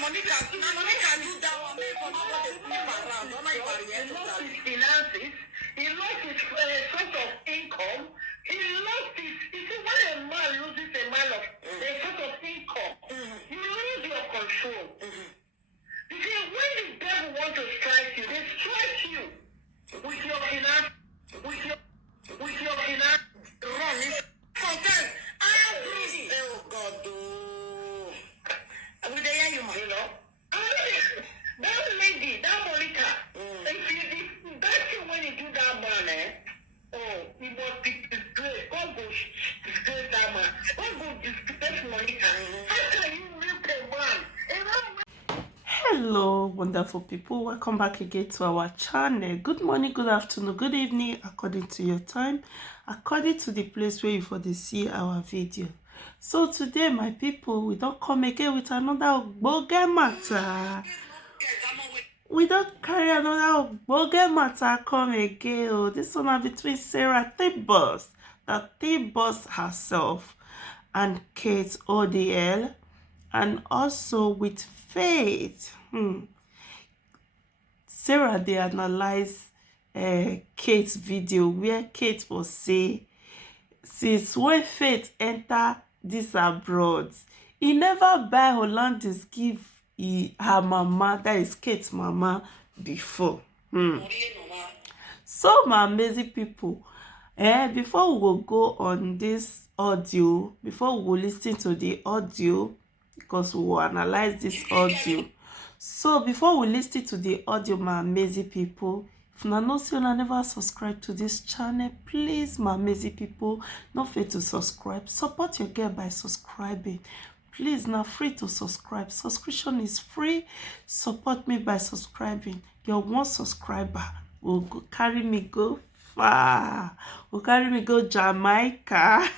Monica do that one. He lost his finances. He lost his source of income. He lost his. You see, when a man loses a man of a source of income, you lose your control. You see, when the devil wants to strike you, they strike you with your finance, with your finance. Wrong. Sometimes I am bruised. Oh God, oh. With the young man, you know. That lady, that Monica, if you that thing when you do that man, oh, he must be disgraced. God will disgrace that man. God will disgrace Monica. How can you rape a man? Hello wonderful people, welcome back again to our channel. Good morning, good afternoon, good evening, according to your time, according to the place where you for the see our video. So today, my people, we don't come again with another ogboge matter. We don't carry another ogboge matter come again. Oh, this one between Sarah Thibos, the Thibos herself, and Kate ODL, and also with Faith. Sarah, they analyze Kate's video where Kate was say, since when Faith enter this abroad, he never buy Hollandis give her mama, that is Kate's mama, before. So my amazing people, before we will go on this audio, before we will listen to the audio, because we will analyze this audio. So before we listen to the audio, my amazing people, if you not see or never subscribe to this channel, please, my amazing people, don't forget to subscribe. Support your girl by subscribing. Please, now free to subscribe. Subscription is free. Support me by subscribing. Your one subscriber will carry me go far. Will carry me go Jamaica.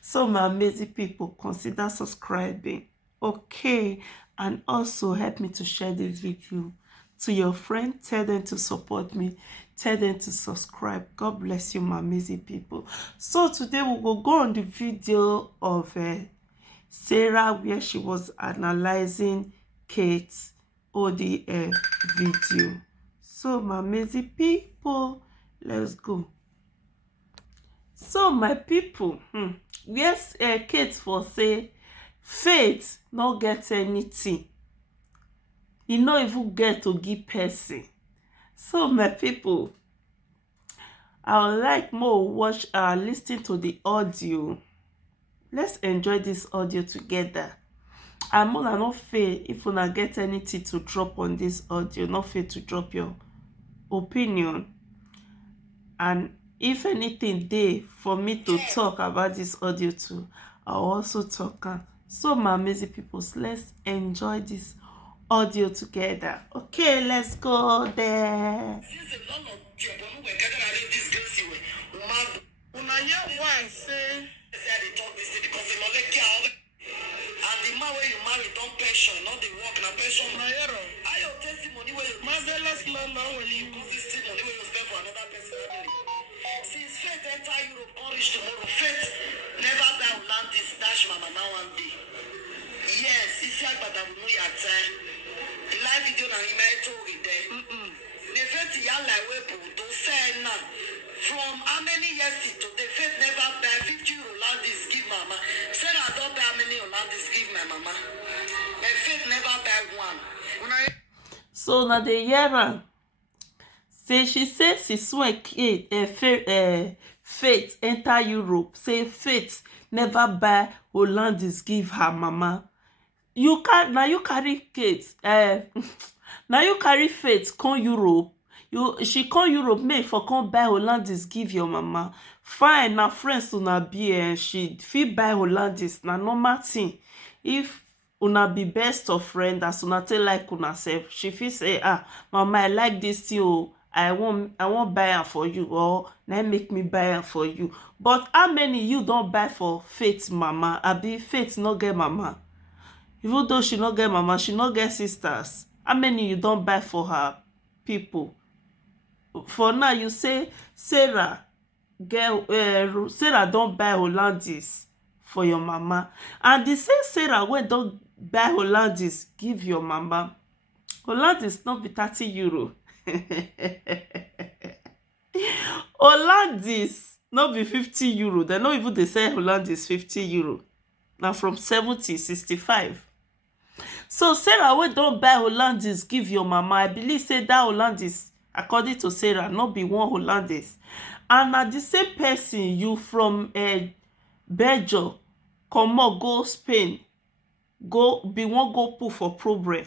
So my amazing people, consider subscribing, okay? And also help me to share this video to your friend. Tell them to support me. Tell them to subscribe. God bless you, my amazing people. So today we will go on the video of Sarah, where she was analyzing Kate's ODL video. So my amazing people, let's go. So my people, yes, Kate for say Faith not get anything. He not even get to give person. So my people, I would like more watch listen to the audio. Let's enjoy this audio together. I'm more than not fair if you not get anything to drop on this audio, not fair to drop your opinion. And if anything there for me to talk about this audio too, I'll also talk. So my amazing people, let's enjoy this audio together. Okay, let's go there. And the man where you marry don't pension, not the work na pension. I your testimony where you marvelous man when you use this money where you spend for another person family. Since Faith enter Europe, come reach tomorrow. Faith never buy land this dash mama now one day. Yes, it's like but I'm not your time. The live video na imeto with them. The Faith yalla we to say now. From how many years to the Faith never buy 50 euro land this give mama. Said I don't buy how many Hollandis give my mama. My Faith never buy one. So now the year say she says since when Faith enter Europe, say Faith never buy Hollandis give her mama. You can now you carry Kate. Now you carry Faith come Europe. She come Europe make for come buy Hollandis give your mama. Fine, na friends una be she fit buy Hollandis, na normal thing. If una be best of friend, as una tell like una self, she fit say, mama, I like this thing, oh, I won't buy am for you, or na make me buy am for you. But how many you don't buy for Faith mama? Abi Faith no get mama. Even though she no get mama, she no get sisters. How many you don't buy for her people? For now, you say Sarah don't buy Hollandis for your mama. And the same Sarah wey don buy Hollandis give your mama, Hollandis no be 30 euro. Hollandis no be 50 euro. They no even dey sell Hollandis 50 euro. Na from 70, 65. So Sarah wey don buy Hollandis give your mama, I believe say that Hollandis, according to Sarah, no be one Hollandis. And na the same person you from Belgium comot go Spain, go be wan go put for problem,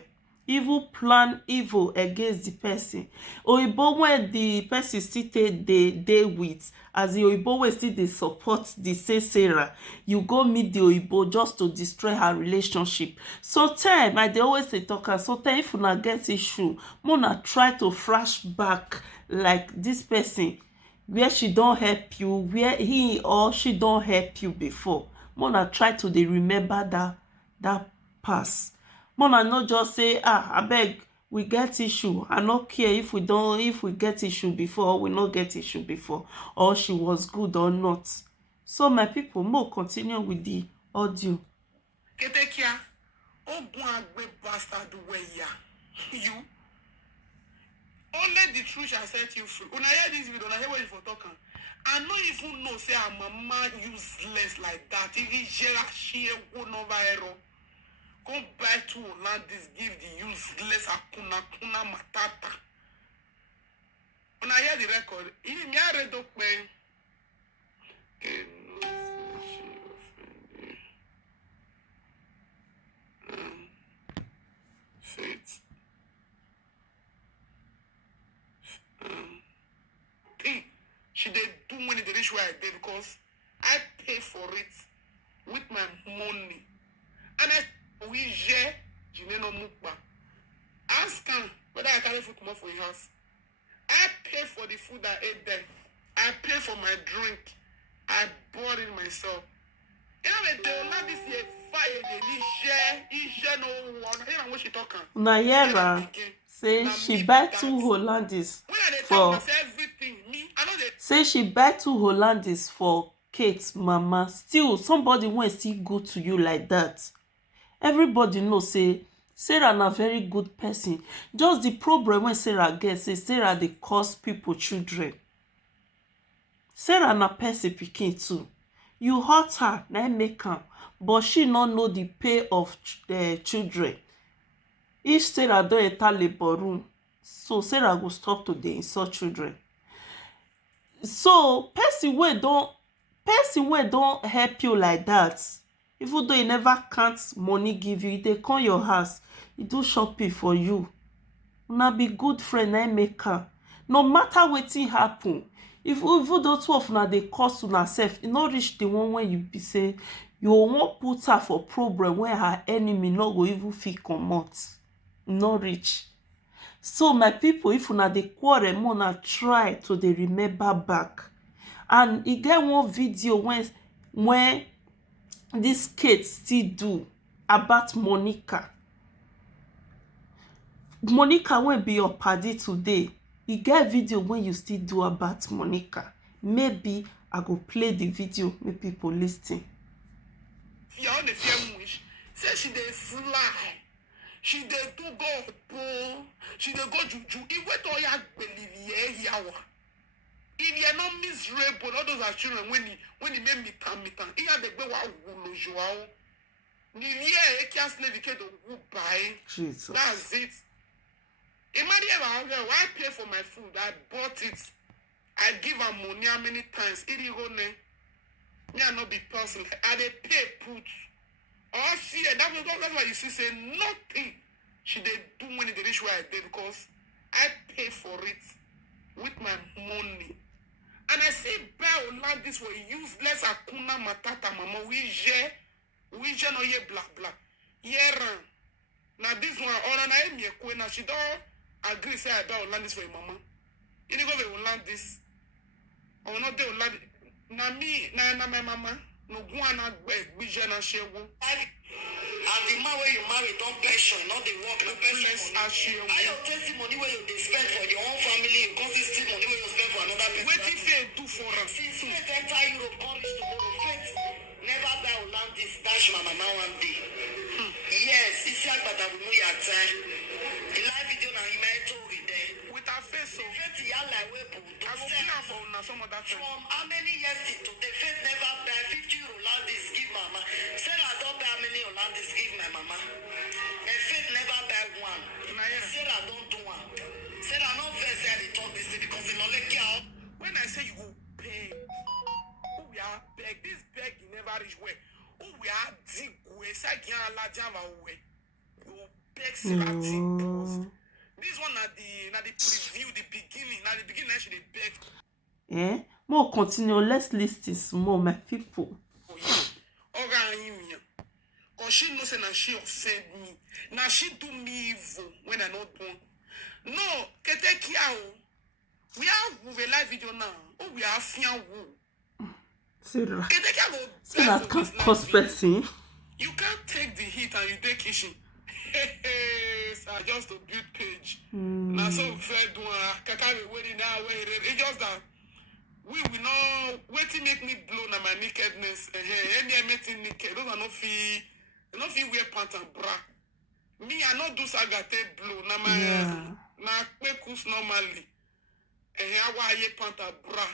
evil plan evil against the person. Oyibo wey the person still take dey with, as the oyibo wey still dey support the same Sarah, you go meet the oyibo just to destroy her relationship. Sometimes I dey always dey talk am, sometimes if una get issue, una try to flash back like this person, where she don help you, where he or she don help you before. Una try to dey remember that past. Mona no just say, abeg, we get issue. I no care if we get issue before or we no get issue before, or she was good or not. So my people, more continue with the audio. Ketekia, Ogwagwe bastard way ya. You only the truth shall set you free. When I hear this video, I hear what you for talking. I no even know say her mama useless like that. Even Jera she go no viral. Go back to Hollandis, give the useless akuna matata. When I hear the record, even me I read up man. Faith. She did do money the rich way I did because I pay for it with my money. And we share Jineno Mukba. Ask him whether I carry food more for your house. I pay for the food I ate there. I pay for my drink. I bought it myself. You know, they will not be fire. They share no one. You know what she talking? Nayera say she buy 2 Hollandis for. Say she buy 2 Hollandis for Kate's mama. Still, somebody wey still go to you like that. Everybody know say Sarah na very good person. Just the problem when Sarah gets say Sarah dey cause people children. Sarah na person pikin too. You hurt her, na make am, but she no know the pay of children. If Sarah don enter labor room, so Sarah go stop to dey insult children. So person wey don help you like that, even though e never count money give you, e dey come your house, e do shopping for you, una be good friend, na make am. No matter wetin happen, even though 2 of una dey curse una sef, e no reach the one wey you be say you wan put her for problem wey her enemy no go even fit comot. No reach. So my people, if una dey quarrel, una try to dey remember back. And e get one video when this Kate still do about Monica wey be your padi today. E get video when you still do about Monica. Maybe I go play the video, make people listen. You on the same wish. Say she dey fly. She dey do go. She dey go juju. If we to ya believe yawa. If you are not miserable, all those are children when he made me tam. He had the way wa wulo joao. Ni ekia slave ke do wu buy. Jesus. That's it. Imagine why pay for my food? I bought it. I give her money how many times? It go ne. Me I not be person. I dey pay put. Oh see, that's why you see say nothing. She did do money the rich way I did because I pay for it with my money. And I say buy Hollandis for useless akuna matata mama. We share no ye blah blah. Yeah. Now this one or na me ko na she don't agree say I buy Hollandis for your mama. You go be Hollandis. Or not the Hollandis. Na me na my mama. No go na we share na share wo. And the man where you marry don't pension, not the work, no pension. I your testimony where you spend for your own family, you consistent money where you spend for another person. What if they do for us? Since you enter Europe, come reach tomorrow, faith never buy around this, dash my mama one day. Yes, it's like but I'm not time. The live video now you might talk with them. With her face, so Faith yalla we put I go plan for una some other time. from how many years to the faith never buy 50 Rolandis give mama. Sarah don't buy how many Rolandis give my mama. And faith never buy one. Nah, yeah. Sarah don't do one. Sarah not vex say they talk this thing because they not like you. When I say you go pay, who we are beg, this beg you never reach where. Who we are dig way, say can la jam away. You beg Sarah dig post. This one at the preview, the beginning, now the beginning actually beg. Eh? More continue. Let's list this more, my people. Oh yeah. Oga me. Cause she knows that she offend me. Now she do me evil when I not do. No, kete kia o. We have a live video now. Oh, we are fian woo. Sarah. Kete kia go. Sarah can't cause person. You can't take the heat and you take kitchen. I just a build page. Now so fair do kaka be waiting now where it just that we will not wait to make me blow na my nakedness. Any meeting naked. Those are not fee wear pants and bra. Me I not do saga take blow na my na kwekus normally. I wear pants and bra.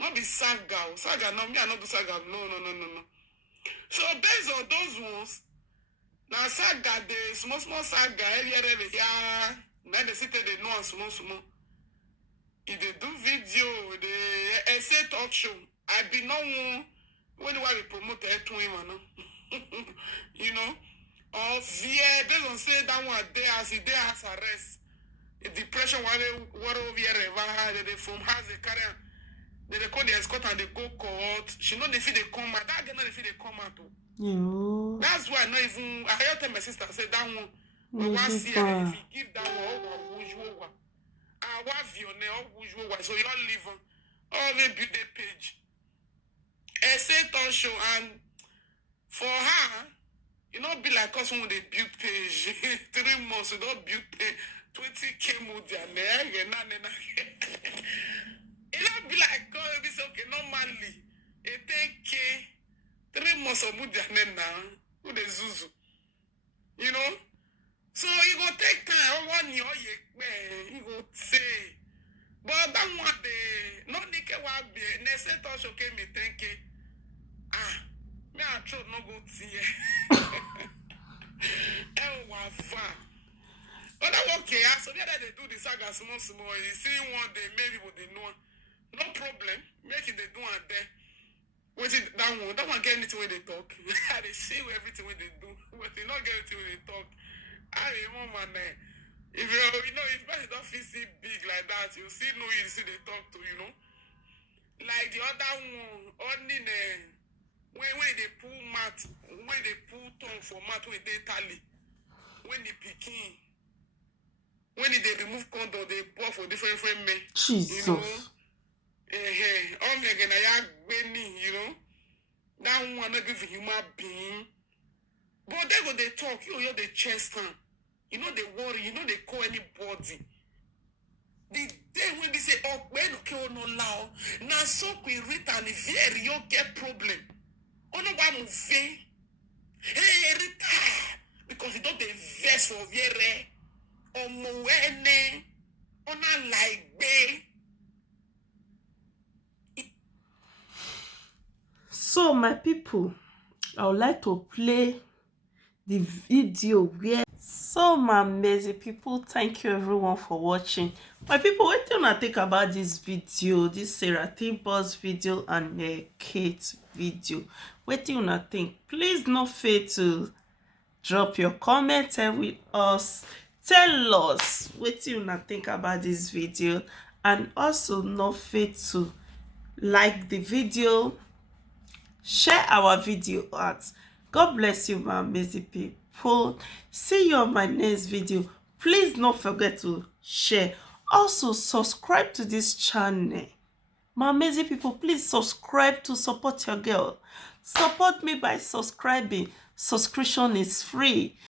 Not be saga. Saga no me I not do saga. No. So based on those ones. Now saga the small saga every year. Now they sit they know small. If they do video, the essay talk show. I be no one when we promote it to him, you know. Or via they don't say that one day as arrest. The depression what over here they from has a career. They call the escort and they go court. She know they feel they come out. That girl know they feel they come out too. You. That's why not even I heard tell my sister say that one. But once here, if you give that one, I want your name, so you all live on all the build a page. Essay talk show and for her, you know, be like us when they build page 3 months, you don't build page 20K more than it don't be like God, it's okay, normally. It take 3 months of Mudian now, who the Zuzu. You know? So you go take time, 1 year, you go say. But that one day, no nike wa be, next touch okay me think me a throat no go see. But that okay, so the other they do the saga small, you see one day, maybe what they know. No problem, make it they do and there. What is that one get anything when they talk. They see everything when they do, but they not get anything when they talk. I remember if if person don't feel see big like that, you see you see they talk to, you know. Like the other one, only when they pull mat, when they pull tongue for mat, when they tally, when they picking, when they remove condom, they pour for different men. Jesus. You know? You know, that one not give a human being. But they go they talk, you're the chest hand. You know they worry, you know they call anybody. The day when they say, oh, when okay, oh no lao, now so we return very you get problem. Oh no, one move. Hey, retire because you don't invest for very or moene or not like be. So my people, I would like to play the video where so my amazing people, thank you everyone for watching. My people, what do you think about this video, this Sarah Boss video and Kate video? What do you think? Please don't fail to drop your comments and with us tell us what do you think about this video, and also not fail to like the video, share our video out. God bless you, my amazing people. See you on my next video. Please don't forget to share. Also subscribe to this channel. My amazing people, please subscribe to support your girl. Support me by subscribing. Subscription is free.